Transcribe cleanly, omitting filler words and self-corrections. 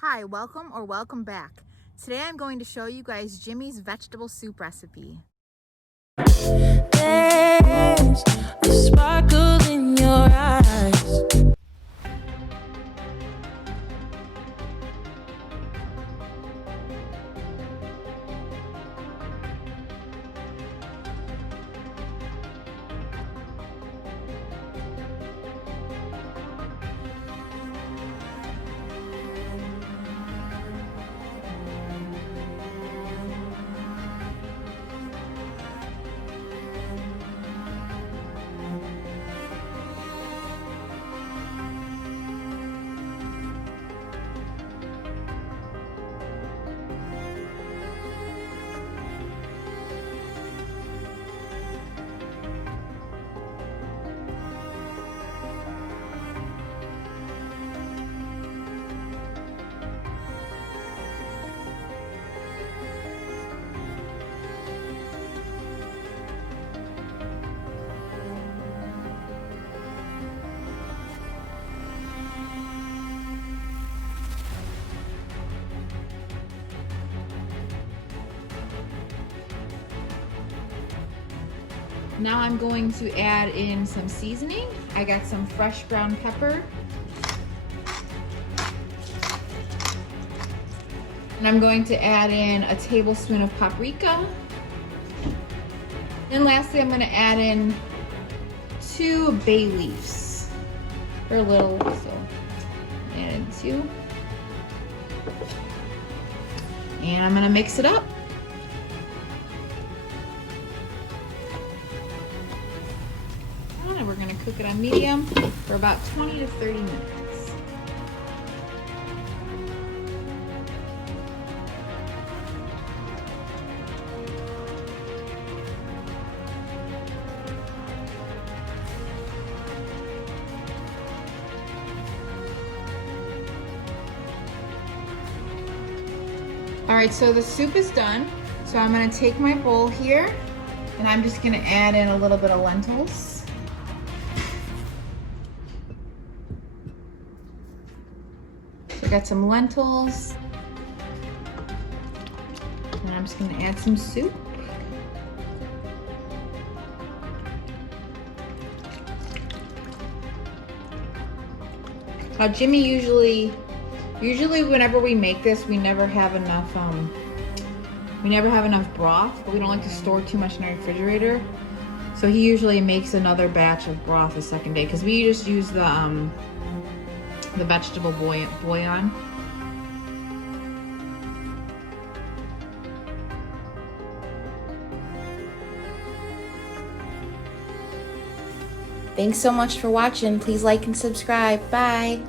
Hi, welcome or welcome back. Today I'm going to show you guys Jimmy's vegetable soup recipe. There's a sparkle in your eyes. Now I'm going to add in some seasoning. I got some fresh ground pepper. And I'm going to add in a tablespoon of paprika. And lastly, I'm going to add in 2 bay leaves. They're little, so add in 2. And I'm going to mix it up. And we're going to cook it on medium for about 20 to 30 minutes. All right, so the soup is done. So I'm going to take my bowl here and I'm just going to add in a little bit of lentils. I got some lentils, and I'm just going to add some soup. Now Jimmy usually whenever we make this, we never have enough broth, but we don't like to store too much in our refrigerator. So he usually makes another batch of broth the second day because we just use the vegetable bouillon. Thanks so much for watching. Please like and subscribe. Bye.